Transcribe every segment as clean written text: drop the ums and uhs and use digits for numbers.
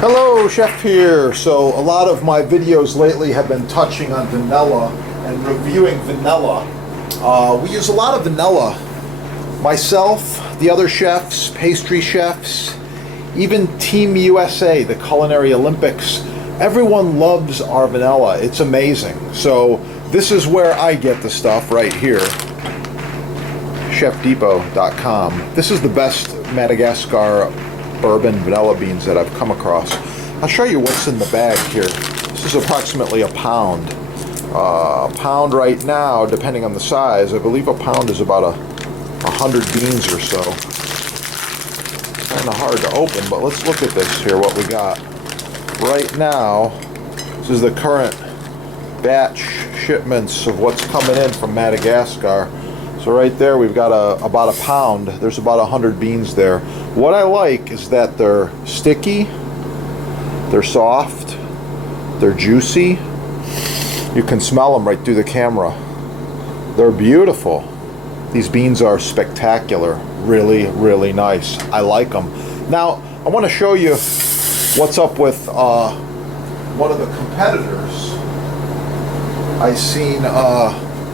Hello, Chef here. So a lot of my videos lately have been touching on vanilla and reviewing vanilla. We use a lot of vanilla. Myself, the other chefs, pastry chefs, even Team USA, the Culinary Olympics, everyone loves our vanilla. It's amazing. So this is where I get the stuff right here. ChefDepot.com. This is the best Madagascar bourbon vanilla beans that I've come across. I'll show you what's in the bag here. This is approximately a pound. A pound right now, depending on the size, I believe a pound is about 100 beans or so. Kind of hard to open, but let's look at this here, what we got. Right now, this is the current batch shipments of what's coming in from Madagascar. So right there we've got about a pound. There's about 100 beans there. What I like is that they're sticky, they're soft, they're juicy. You can smell them right through the camera. They're beautiful. These beans are spectacular. Really, really nice. I like them. Now, I want to show you what's up with one of the competitors. I seen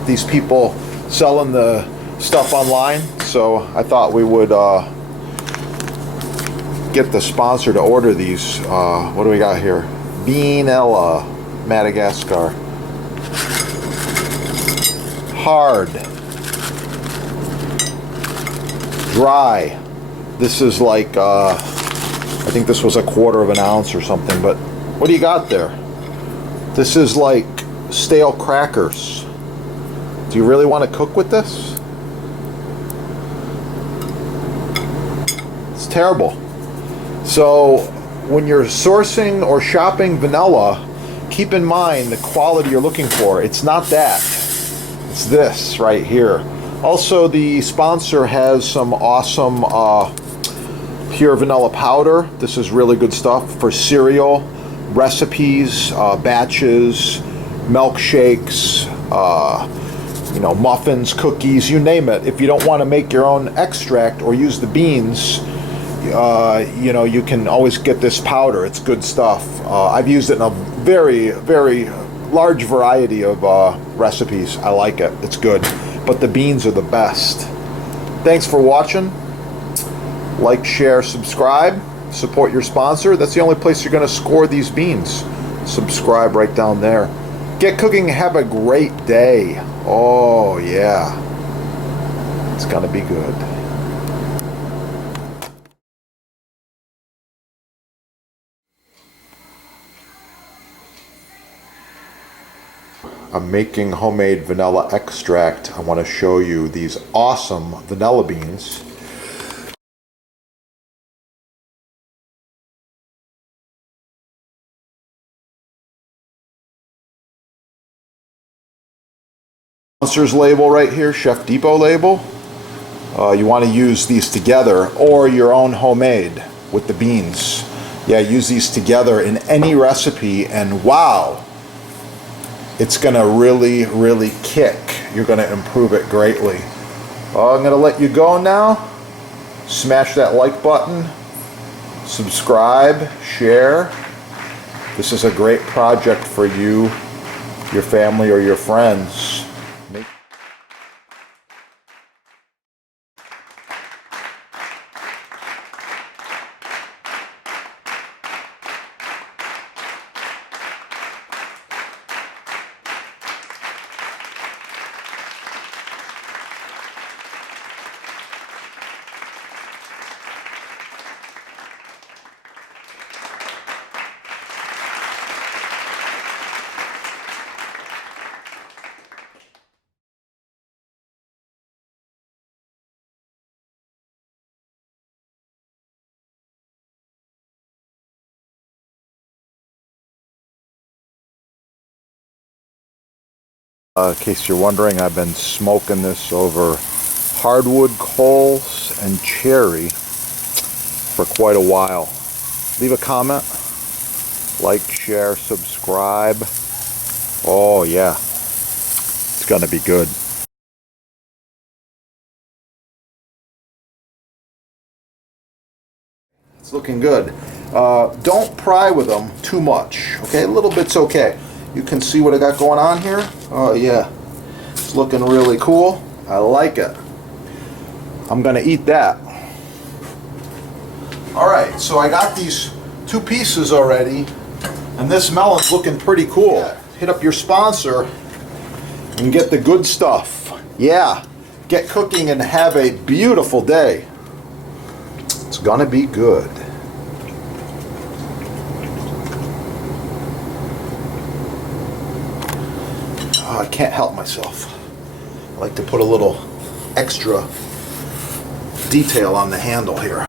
these people selling the stuff online, so I thought we would get the sponsor to order these. What do we got here? Beanella, Madagascar. Hard. Dry. This is like, I think this was a quarter of an ounce or something, but what do you got there? This is like stale crackers. Do you really want to cook with this? It's terrible. So when you're sourcing or shopping vanilla, keep in mind the quality you're looking for. It's not that. It's this right here. Also, the sponsor has some awesome pure vanilla powder. This is really good stuff for cereal, recipes, batches, milkshakes, you know, muffins, cookies, you name it. If you don't want to make your own extract or use the beans, you know, you can always get this powder. It's good stuff. I've used it in a very, very large variety of recipes. I like it. It's good. But the beans are the best. Thanks for watching. Like, share, subscribe. Support your sponsor. That's the only place you're going to score these beans. Subscribe right down there. Get cooking. Have a great day. Oh, yeah. It's going to be good. I'm making homemade vanilla extract. I want to show you these awesome vanilla beans. Sponsor's label right here, Chef Depot label. You want to use these together or your own homemade with the beans. Yeah, use these together in any recipe and wow, it's going to really, really kick. You're going to improve it greatly. I'm going to let you go now. Smash that like button. Subscribe, share. This is a great project for you, your family, or your friends. In case you're wondering, I've been smoking this over hardwood coals and cherry for quite a while. Leave a comment, like, share, subscribe. Oh yeah, it's gonna be good. It's looking good. Don't pry with them too much, okay? A little bit's okay. You can see what I got going on here. Oh yeah, it's looking really cool. I like it. I'm gonna eat that. Alright, so I got these 2 pieces already, and this melon's looking pretty cool. Yeah. Hit up your sponsor and get the good stuff. Yeah, get cooking and have a beautiful day. It's gonna be good. Oh, I can't help myself. I like to put a little extra detail on the handle here.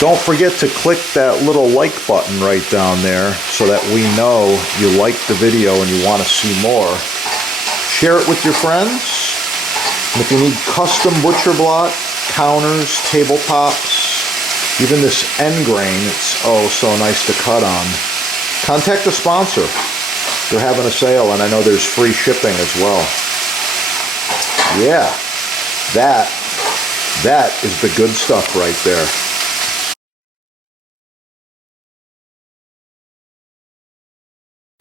Don't forget to click that little like button right down there so that we know you like the video and you want to see more. Share it with your friends. And if you need custom butcher block, counters, tabletops, even this end grain, it's oh so nice to cut on. Contact the sponsor. They're having a sale and I know there's free shipping as well. Yeah, that is the good stuff right there.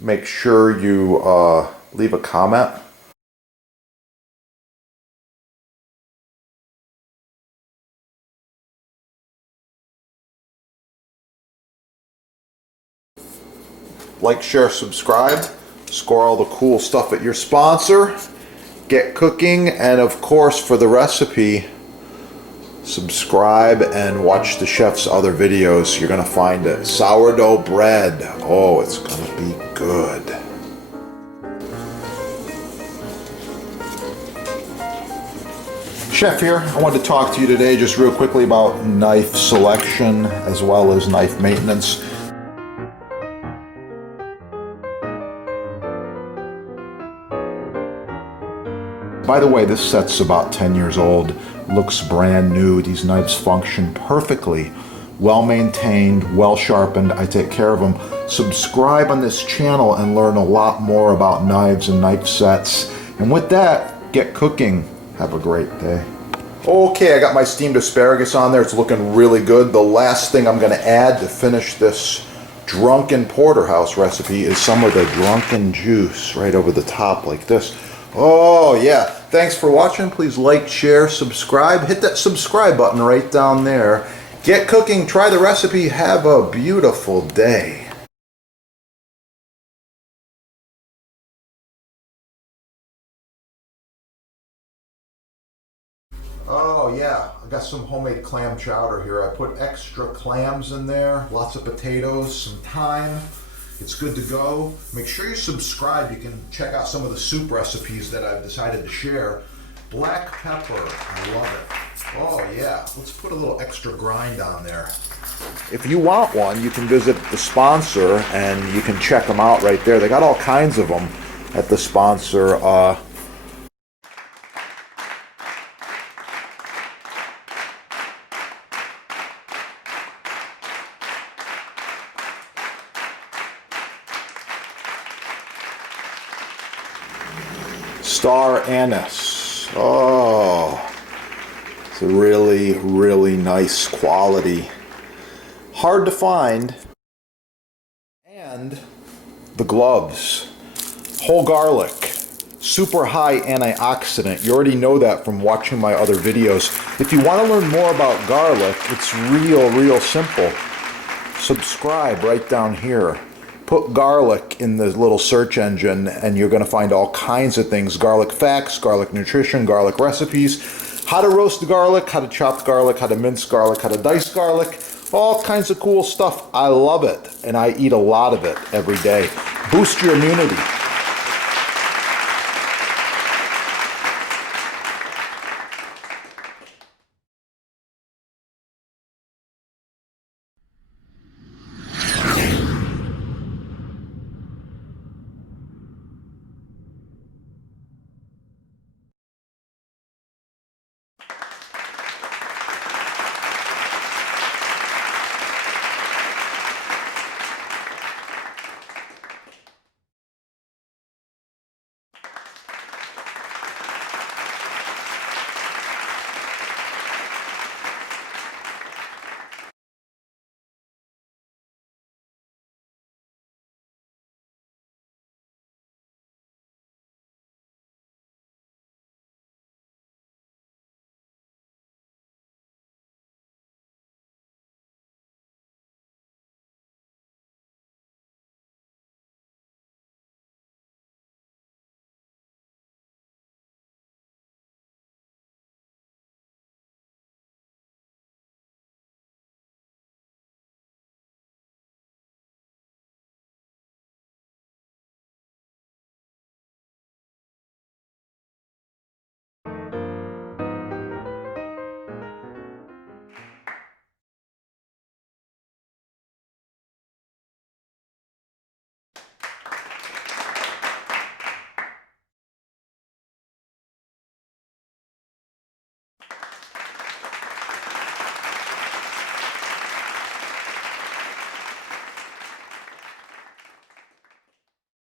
Make sure you leave a comment. Like, share, subscribe. Score all the cool stuff at your sponsor. Get cooking, and of course for the recipe, subscribe and watch the chef's other videos. You're gonna find it. Sourdough bread. Oh, it's gonna be good. Chef here. I wanted to talk to you today just real quickly about knife selection as well as knife maintenance. By the way, this set's about 10 years old. Looks brand new. These knives function perfectly. Well maintained, well sharpened. I take care of them. Subscribe on this channel and learn a lot more about knives and knife sets. And with that, get cooking. Have a great day. Okay, I got my steamed asparagus on there. It's looking really good. The last thing I'm going to add to finish this drunken porterhouse recipe is some of the drunken juice right over the top like this. Oh yeah, thanks for watching. Please like, share, subscribe. Hit that subscribe button right down there. Get cooking, try the recipe, have a beautiful day. Oh yeah, I got some homemade clam chowder here. I put extra clams in there, lots of potatoes, some thyme. It's good to go. Make sure you subscribe. You can check out some of the soup recipes that I've decided to share. Black pepper, I love it. Oh yeah, let's put a little extra grind on there. If you want one, you can visit the sponsor and you can check them out right there. They got all kinds of them at the sponsor. Star anise. Oh, it's a really, really nice quality. Hard to find. And the gloves. Whole garlic. Super high antioxidant. You already know that from watching my other videos. If you want to learn more about garlic, it's real simple. Subscribe right down here. Put garlic in the little search engine and you're going to find all kinds of things. Garlic facts, garlic nutrition, garlic recipes, how to roast garlic, how to chop garlic, how to mince garlic, how to dice garlic, all kinds of cool stuff. I love it and I eat a lot of it every day. Boost your immunity.